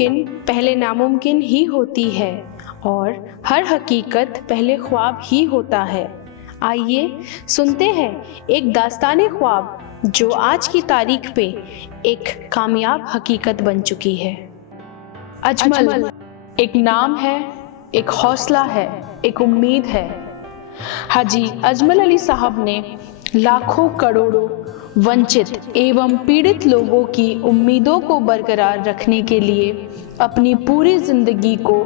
मुमकिन पहले नामुमकिन ही होती है और हर हकीकत पहले ख्वाब ही होता है। आइए सुनते हैं एक दास्ताने ख्वाब जो आज की तारीख पे एक कामयाब हकीकत बन चुकी है। अजमल एक नाम है, एक हौसला है, एक उम्मीद है। हाजी अजमल अली साहब ने लाखों करोड़ों वंचित एवं पीड़ित लोगों की उम्मीदों को बरकरार रखने के लिए अपनी पूरी जिंदगी को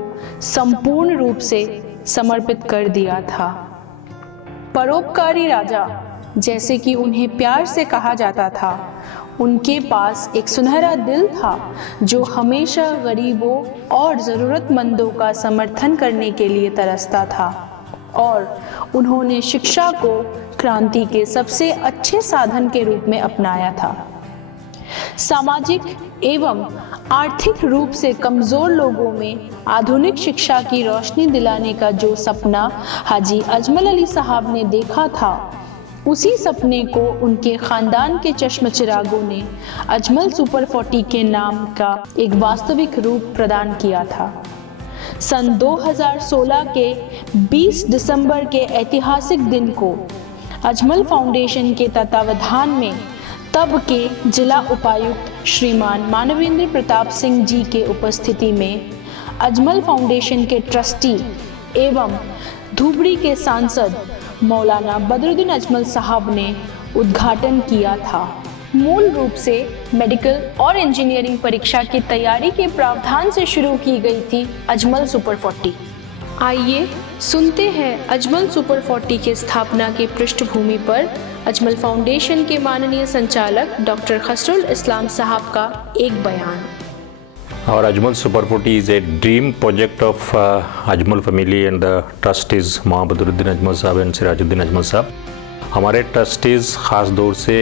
संपूर्ण रूप से समर्पित कर दिया था। परोपकारी राजा जैसे कि उन्हें प्यार से कहा जाता था, उनके पास एक सुनहरा दिल था जो हमेशा गरीबों और ज़रूरतमंदों का समर्थन करने के लिए तरसता था और उन्होंने शिक्षा को क्रांति के सबसे अच्छे साधन के रूप में अपनाया था। सामाजिक एवं आर्थिक रूप से कमज़ोर लोगों में आधुनिक शिक्षा की रोशनी दिलाने का जो सपना हाजी अजमल अली साहब ने देखा था, उसी सपने को उनके ख़ानदान के चश्मचिरागों ने अजमल सुपर 40 के नाम का एक वास्तविक रूप प्रदान किया था। सन 2016 के 20 दिसंबर के ऐतिहासिक दिन को अजमल फाउंडेशन के तत्वावधान में तब के जिला उपायुक्त श्रीमान मानवेंद्र प्रताप सिंह जी के उपस्थिति में अजमल फाउंडेशन के ट्रस्टी एवं धुबरी के सांसद मौलाना बदरुद्दीन अजमल साहब ने उद्घाटन किया था। मूल रूप से मेडिकल और इंजीनियरिंग परीक्षा की तैयारी के प्रावधान से शुरू की गई थी अजमल सुपर 40। आइए सुनते हैं अजमल सुपर 40 की स्थापना की पृष्ठभूमि पर अजमल फाउंडेशन के माननीय संचालक डॉक्टर खसरुल इस्लाम साहब का एक बयान। Our Ajmal Super 40 is a dream project of Ajmal family and the trustees Mohammad Badruddin Ajmal साहब and सिराजुद्दीन अजमल साहब। हमारे ट्रस्टीज़ ख़ास तौर से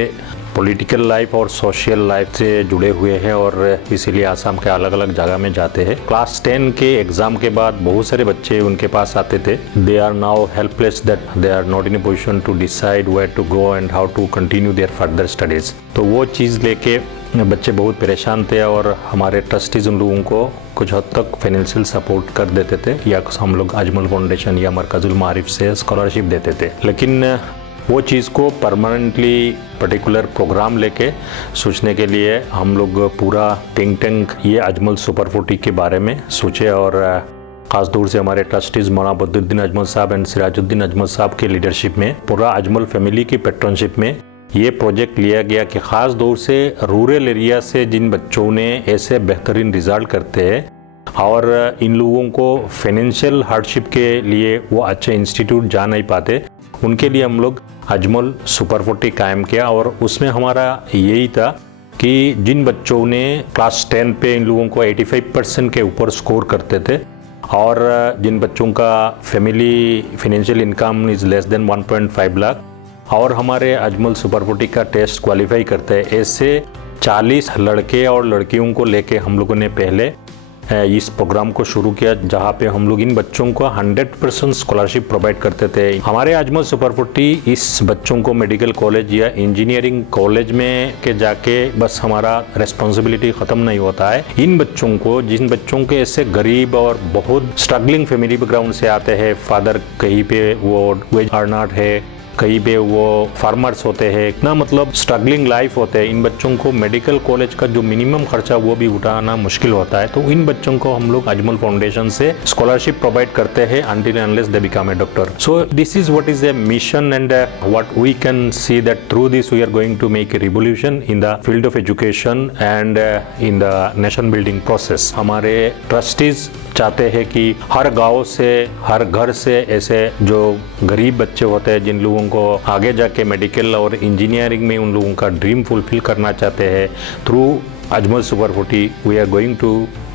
पॉलिटिकल लाइफ और सोशल लाइफ से जुड़े हुए हैं और इसीलिए आसाम के अलग अलग जगह में जाते हैं। क्लास 10 के एग्ज़ाम के बाद बहुत सारे बच्चे उनके पास आते थे। They are now helpless that they are not in a position to decide where to go and how to continue their further studies. तो वो चीज़ लेके बच्चे बहुत परेशान थे और हमारे ट्रस्टीज़ उन लोगों को कुछ हद तक फाइनेंशियल सपोर्ट कर देते थे या हम लोग अजमल फाउंडेशन या मरकजुल मारिफ से स्कॉलरशिप देते थे। लेकिन वो चीज़ को परमानेंटली पर्टिकुलर प्रोग्राम लेके सोचने के लिए हम लोग पूरा थिंक टैंक ये अजमल सुपर 40 के बारे में सोचे और ख़ास तौर से हमारे ट्रस्टीज़ मौलाना बदरुद्दीन अजमल साहब एंड सिराजुद्दीन अजमल साहब के लीडरशिप में पूरा अजमल फैमिली की पैट्रनशिप में ये प्रोजेक्ट लिया गया कि ख़ास तौर से रूरल एरिया से जिन बच्चों ने ऐसे बेहतरीन रिज़ल्ट करते हैं और इन लोगों को फाइनेंशियल हार्डशिप के लिए वो अच्छे इंस्टीट्यूट जा नहीं पाते, उनके लिए हम लोग अजमल सुपर 40 कायम किया। और उसमें हमारा यही था कि जिन बच्चों ने क्लास 10 पे इन लोगों को 85% के ऊपर स्कोर करते थे और जिन बच्चों का family financial income is less than 1.5 lakh और हमारे अजमल सुपर 40 का टेस्ट क्वालिफाई करते हैं, ऐसे 40 लड़के और लड़कियों को लेके हम लोगों ने पहले इस प्रोग्राम को शुरू किया, जहाँ पे हम लोग इन बच्चों को 100% स्कॉलरशिप प्रोवाइड करते थे। हमारे अजमल सुपर 40 इस बच्चों को मेडिकल कॉलेज या इंजीनियरिंग कॉलेज में के जाके बस हमारा रिस्पॉन्सिबिलिटी ख़त्म नहीं होता है। इन बच्चों को, जिन बच्चों के ऐसे गरीब और बहुत स्ट्रगलिंग फैमिली बैकग्राउंड से आते हैं, फादर कहीं पे वो वेज अर्नर है, कहीं पे वो फार्मर्स होते हैं, इतना मतलब स्ट्रगलिंग लाइफ होते हैं, इन बच्चों को मेडिकल कॉलेज का जो मिनिमम खर्चा वो भी उठाना मुश्किल होता है। तो इन बच्चों को हम लोग अजमल फाउंडेशन से स्कॉलरशिप प्रोवाइड करते हैं until and unless they become a doctor. So this is what is a mission and what we can see that through this we are going to make a revolution in the field of education and in the nation building process. हमारे trustees चाहते हैं कि हर गांव से, हर घर से ऐसे जो गरीब बच्चे होते हैं जिन लोगों को आगे जाके मेडिकल और इंजीनियरिंग में उन लोगों का ड्रीम फुलफिल करना चाहते हैं, through Ajmal super 40 we are going to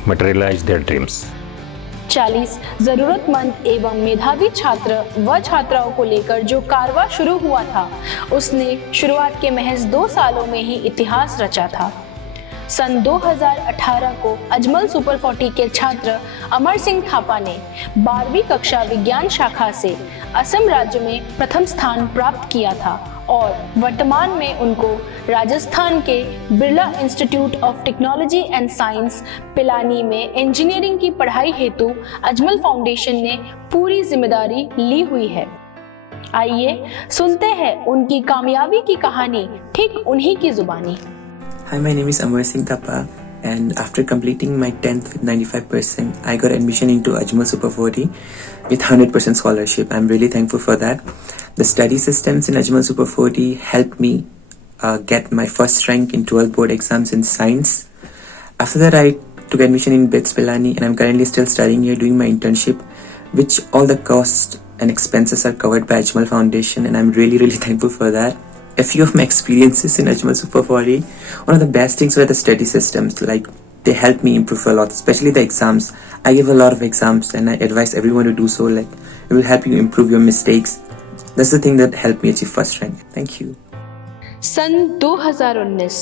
materialise their dreams. 40 जरूरतमंद एवं मेधावी छात्र व छात्राओं को लेकर जो कारवां शुरू हुआ था, उसने शुरुआत के महज 2 सालों में ही इतिहास रचा था। सन 2018 को अजमल सुपर 40 के छात्र अमर सिंह थापा ने 12वीं कक्षा विज्ञान शाखा से असम राज्य में प्रथम स्थान प्राप्त किया था और वर्तमान में उनको राजस्थान के Birla institute of technology and science Pilani में इंजीनियरिंग की पढ़ाई हेतु अजमल फाउंडेशन ने पूरी जिम्मेदारी ली हुई है। आइए सुनते हैं उनकी कामयाबी की कहानी ठीक उन्हीं की जुबानी। Hi, my name is Amar Singh Thapa, and after completing my 10th with 95%, I got admission into Ajmal Super 40 with 100% scholarship. I'm really thankful for that. The study systems in Ajmal Super 40 helped me get my first rank in 12 board exams in science. After that, I took admission in BITS Pilani, and I'm currently still studying here doing my internship, which all the costs and expenses are covered by Ajmal Foundation, and I'm really thankful for that. A few of my experiences in Ajmal Super 40, one of the best things were the study systems. Like, they helped me improve a lot, especially the exams. I give a lot of exams and I advise everyone to do so. Like, it will help you improve your mistakes. That's the thing that helped me achieve first rank. Thank you. सन 2019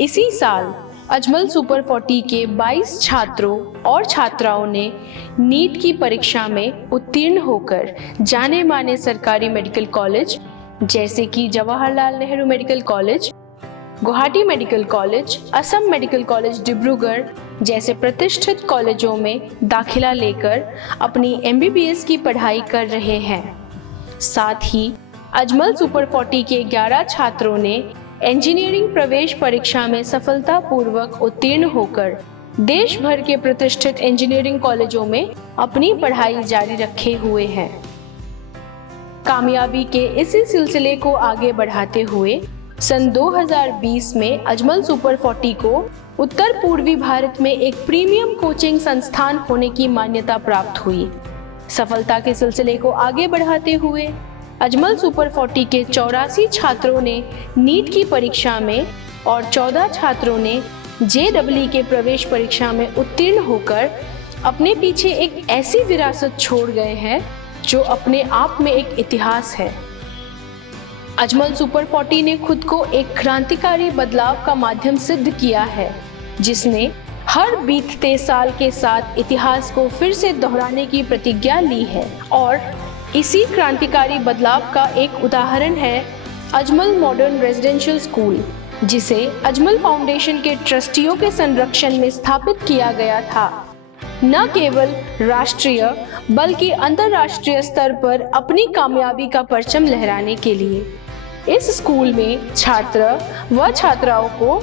इसी साल Ajmal super 40 के 22 छात्रों और छात्राओं ने NEET की परीक्षा में उत्तीर्ण होकर जाने माने सरकारी मेडिकल कॉलेज जैसे कि Jawaharlal Nehru medical college, Guwahati medical college, Assam medical college Dibrugarh जैसे प्रतिष्ठित कॉलेजों में दाखिला लेकर अपनी MBBS की पढ़ाई कर रहे हैं। साथ ही अजमल सुपर 40 के 11 छात्रों ने इंजीनियरिंग प्रवेश परीक्षा में सफलतापूर्वक उत्तीर्ण होकर देश भर के प्रतिष्ठित इंजीनियरिंग कॉलेजों में अपनी पढ़ाई जारी रखे हुए हैं। कामयाबी के इसी सिलसिले को आगे बढ़ाते हुए सन 2020 में अजमल सुपर 40 को उत्तर पूर्वी भारत में एक प्रीमियम कोचिंग संस्थान होने की मान्यता प्राप्त हुई। सफलता के सिलसिले को आगे बढ़ाते हुए अजमल सुपर 40 के 84 छात्रों ने नीट की परीक्षा में और 14 छात्रों ने JEE के प्रवेश परीक्षा में उत्तीर्ण होकर अपने पीछे एक ऐसी विरासत छोड़ गए हैं जो अपने आप में एक इतिहास है। अजमल सुपर 40 ने खुद को एक क्रांतिकारी बदलाव का माध्यम सिद्ध किया है, जिसने हर बीतते साल के साथ इतिहास को फिर से दोहराने की प्रतिज्ञा ली है। और इसी क्रांतिकारी बदलाव का एक उदाहरण है अजमल मॉडर्न रेजिडेंशियल स्कूल, जिसे अजमल फाउंडेशन के ट्रस्टियों के संरक्षण में स्थापित किया गया था। न केवल राष्ट्रीय बल्कि अंतर्राष्ट्रीय स्तर पर अपनी कामयाबी का परचम लहराने के लिए इस स्कूल में छात्र व छात्राओं को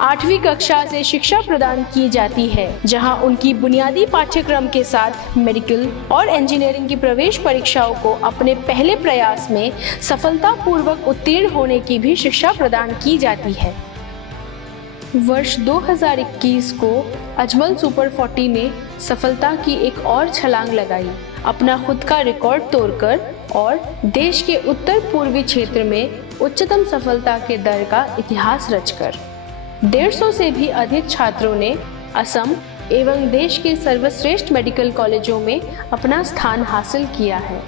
8वीं कक्षा से शिक्षा प्रदान की जाती है, जहां उनकी बुनियादी पाठ्यक्रम के साथ मेडिकल और इंजीनियरिंग की प्रवेश परीक्षाओं को अपने पहले प्रयास में सफलतापूर्वक उत्तीर्ण होने की भी शिक्षा प्रदान की जाती है। वर्ष 2021 को अजमल सुपर 40 ने सफलता की एक और छलांग लगाई, अपना खुद का रिकॉर्ड तोड़कर और देश के उत्तर पूर्वी क्षेत्र में उच्चतम सफलता के दर का इतिहास रचकर। 150 से भी अधिक छात्रों ने असम एवं देश के सर्वश्रेष्ठ मेडिकल कॉलेजों में अपना स्थान हासिल किया है।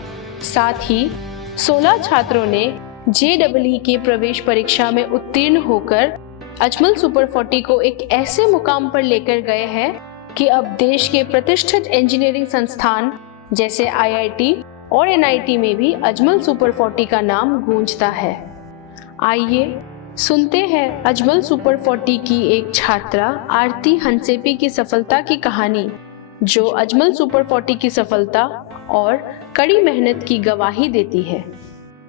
साथ ही 16 छात्रों ने JEE के प्रवेश परीक्षा में उत्तीर्ण होकर अजमल सुपर 40 को एक ऐसे मुकाम पर लेकर गए हैं कि अब देश के प्रतिष्ठित इंजीनियरिंग संस्थान जैसे IIT और NIT में भी अजमल सुपर 40 का नाम गूंजता है। आइए सुनते हैं अजमल सुपर 40 की एक छात्रा आरती हंसेपी की सफलता की कहानी, जो अजमल सुपर 40 की सफलता और कड़ी मेहनत की गवाही देती है।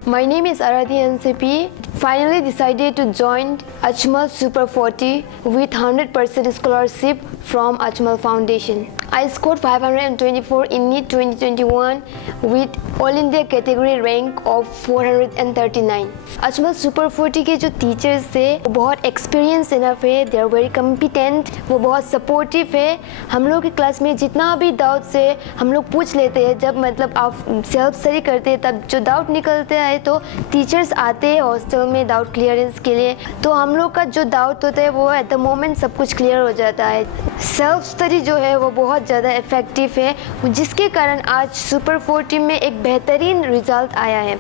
My name is Arati Hansepi. Finally decided to join Ajmal Super 40 with 100% scholarship from Ajmal Foundation. I scored 524 in NEET 2021 with All India category rank of 439. Ajmal Super 40 के जो टीचर्स थे वो बहुत एक्सपीरियंस इनफ है, they are very competent, वो बहुत supportive है। हम लोग की क्लास में जितना भी डाउट्स है हम लोग पूछ लेते हैं, जब मतलब आप सेल्फ स्टडी करते हैं तब जो डाउट निकलते हैं तो टीचर्स आते हैं हॉस्टल में डाउट क्लियरेंस के लिए, तो हम लोग का जो डाउट होता है वो एट द मोमेंट सब कुछ क्लियर हो जाता है। सेल्फ स्टडी जो है वो बहुत ज़्यादा इफेक्टिव है, जिसके कारण आज सुपर 40 में एक बेहतरीन रिजल्ट आया है।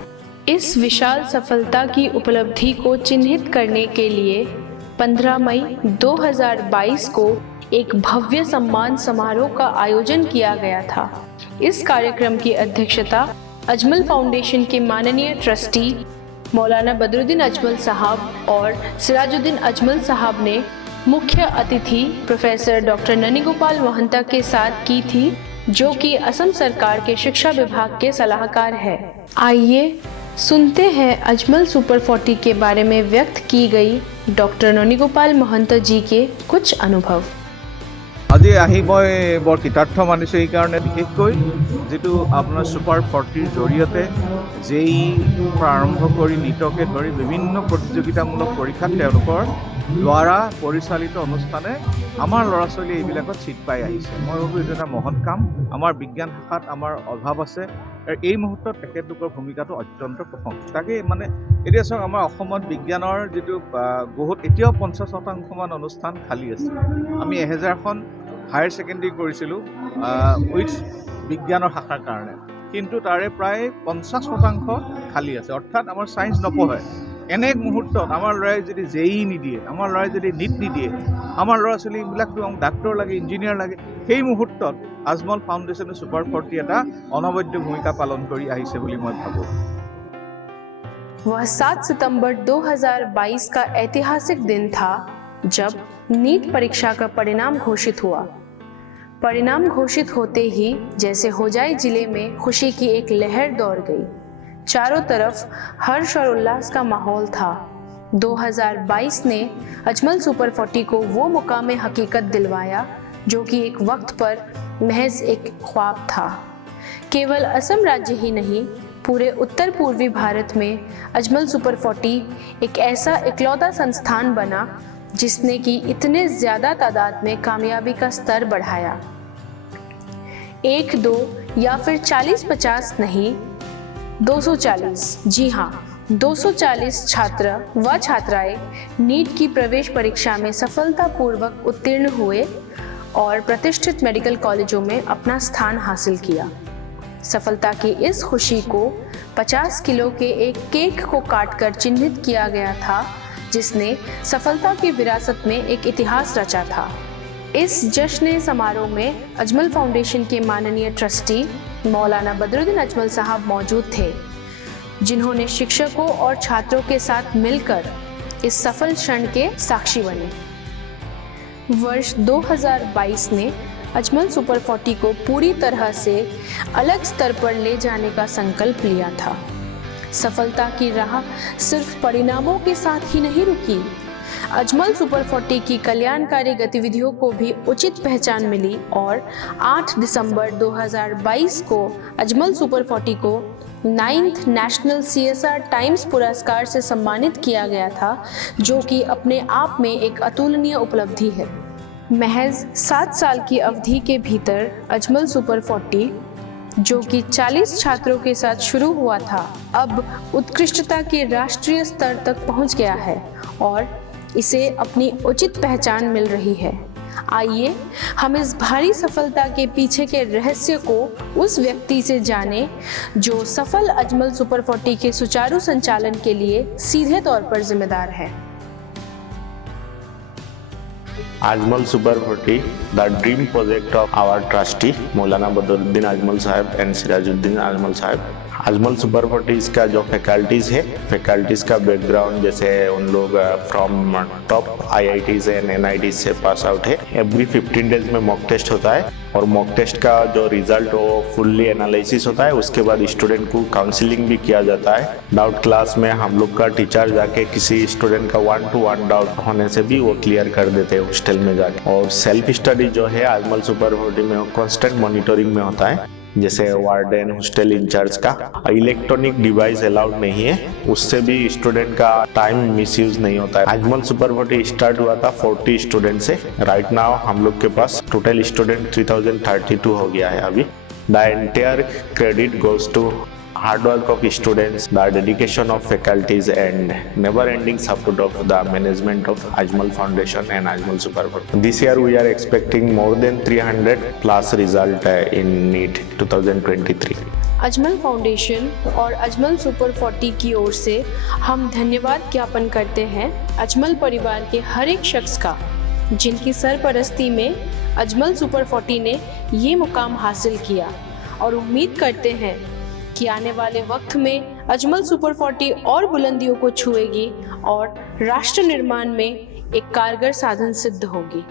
इस विशाल सफलता की उपलब्धि को चिन्हित करने के लिए 15 मई 2022 को एक भव्य सम्मान समारोह का आयोजन किया गया था। इस कार्यक्रम की अध्यक्षता अजमल फाउंडेशन के माननीय ट्रस्टी मौलाना बदरुद्दीन अजमल साहब और सिराजुद्दीन अजमल साहब ने मुख्य अतिथि प्रोफेसर डॉक्टर ननीगोपाल महंता के साथ की थी, जो कि असम सरकार के शिक्षा विभाग के सलाहकार है। आइए सुनते हैं अजमल सुपर 40 के बारे में व्यक्त की गई डॉक्टर ननीगोपाल महंता जी के कुछ अनुभव। আজি আহি মই বৰ কৃতাৰ্থ মানিছোঁ এইকাৰণে, বিশেষকৈ যিটো আপোনাৰ ছুপাৰ 40ৰ জৰিয়তে যেই আৰম্ভ কৰি নীটকে ধৰি বিভিন্ন প্ৰতিযোগিতামূলক পৰীক্ষাত তেওঁলোকৰ দ্বাৰা পৰিচালিত অনুষ্ঠানে আমাৰ ল'ৰা ছোৱালী এইবিলাকত ছিট পাই আহিছে। মই ভাবোঁ এইটো এটা মহৎ কাম। আমাৰ বিজ্ঞান শাখাত আমাৰ অভাৱ আছে, আৰু এই মুহূৰ্তত তেখেতলোকৰ ভূমিকাটো অত্যন্ত প্ৰশংসনীয়। তাকে মানে এতিয়া চাওক, আমাৰ অসমত বিজ্ঞানৰ যিটো বহুত এতিয়াও 50% অনুষ্ঠান খালী আছে। আমি 1000খন হায়াৰ ছেকেণ্ডেৰী কৰিছিলোঁ উইথ বিজ্ঞানৰ শাখাৰ কাৰণে, কিন্তু তাৰে প্ৰায় 50% খালী আছে, অৰ্থাৎ আমাৰ ছায়েন্স নপঢ়ে। এনে মুহূৰ্তত আমাৰ ল'ৰাই যদি জেই নিদিয়ে, আমাৰ ল'ৰাই যদি নীট নিদিয়ে, আমাৰ ল'ৰা ছোৱালীবিলাকতো ডাক্তৰ লাগে, ইঞ্জিনিয়াৰ লাগে, সেই মুহূৰ্তত আজমল ফাউণ্ডেশ্যনে ছুপাৰ 40 এটা অনবদ্য ভূমিকা পালন কৰি আহিছে বুলি মই ভাবোঁ। वह 7 सितंबर 2022 का ऐतिहासिक दिन था जब नीट परीक्षा का परिणाम घोषित हुआ। परिणाम घोषित होते ही जैसे होजाई जिले में खुशी की एक लहर दौड़ गई। चारों तरफ हर्ष और उल्लास का माहौल था। 2022 ने अजमल सुपर 40 को वो मुकाम हकीकत दिलवाया जो कि एक वक्त पर महज एक ख्वाब था। केवल असम राज्य ही नहीं, पूरे उत्तर पूर्वी भारत में अजमल सुपर 40 एक ऐसा इकलौता संस्थान बना जिसने कि इतने ज़्यादा तादाद में कामयाबी का स्तर बढ़ाया। 1, 2 या फिर 40-50 नहीं, 240, जी हाँ 240 छात्र व छात्राएं नीट की प्रवेश परीक्षा में सफलतापूर्वक उत्तीर्ण हुए और प्रतिष्ठित मेडिकल कॉलेजों में अपना स्थान हासिल किया। सफलता की इस खुशी को 50 किलो के एक केक को काटकर चिन्हित किया गया था, जिसने सफलता की विरासत में एक इतिहास रचा था। इस जश्न समारोह में अजमल फाउंडेशन के माननीय ट्रस्टी मौलाना बदरुद्दीन अजमल साहब मौजूद थे, जिन्होंने शिक्षकों और छात्रों के साथ मिलकर इस सफल क्षण के साक्षी बने। वर्ष 2022 ने अजमल सुपर 40 को पूरी तरह से अलग स्तर पर ले जाने का संकल्प लिया था। सफलता की राह सिर्फ परिणामों के साथ ही नहीं रुकी। अजमल सुपर 40 की कल्याणकारी गतिविधियों को भी उचित पहचान मिली और 8 दिसंबर 2022 को अजमल सुपर 40 को 9th नेशनल CSR टाइम्स पुरस्कार से सम्मानित किया गया था, जो कि अपने आप में एक अतुलनीय उपलब्धि है। महज 7 साल की अवधि के भीतर अजमल सुपर 40, जो कि 40 छात्रों के साथ शुरू हुआ था, अब उत्कृष्टता के राष्ट्रीय स्तर तक पहुंच गया है और इसे अपनी उचित पहचान मिल रही है। आइए हम इस भारी सफलता के पीछे के रहस्य को उस व्यक्ति से जाने जो सफल अजमल सुपर 40 के सुचारू संचालन के लिए सीधे तौर पर जिम्मेदार है। Ajmal Super 40, the dream project of our trustee Maulana Badruddin Ajmal Sahib and Sirajuddin Ajmal Sahib। Ajmal super 40 का जो फैकल्टीज़ है, फैकल्टीज़ का बैकग्राउंड जैसे उन लोग from top IITs and NITs से पास आउट है। एवरी 15 डेज में मॉक टेस्ट होता है और मॉक टेस्ट का जो रिजल्ट वो फुल्ली एनालिसिस होता है। उसके बाद स्टूडेंट को काउंसलिंग भी किया जाता है। डाउट क्लास में हम लोग का टीचर जाके किसी स्टूडेंट का 1-to-1 डाउट होने से भी वो क्लियर कर देते हैं हॉस्टल में जाके। और सेल्फ स्टडी जो है अजमल सुपर 40 में कॉन्स्टेंट मॉनिटरिंग में होता है, जैसे वार्डन हॉस्टल इंचार्ज का। इलेक्ट्रॉनिक डिवाइस अलाउड नहीं है, उससे भी स्टूडेंट का टाइम मिसयूज नहीं होता है। अजमल सुपर 40 स्टार्ट हुआ था 40 स्टूडेंट से। राइट नाउ हम लोग के पास टोटल स्टूडेंट 3032 हो गया है अभी। The entire credit goes to hard work of students, the dedication of faculties and never-ending support of the management of Ajmal Foundation and Ajmal Super 40. This year we are expecting more than 300 plus result in NEET 2023. Ajmal foundation और Ajmal super 40 की ओर से हम धन्यवाद ज्ञापन करते हैं अजमल परिवार के हर एक शख्स का, जिनकी सरपरस्ती में अजमल सुपर 40 ने ये मुकाम हासिल किया, और उम्मीद करते हैं कि आने वाले वक्त में अजमल सुपर 40 और बुलंदियों को छुएगी और राष्ट्र निर्माण में एक कारगर साधन सिद्ध होगी।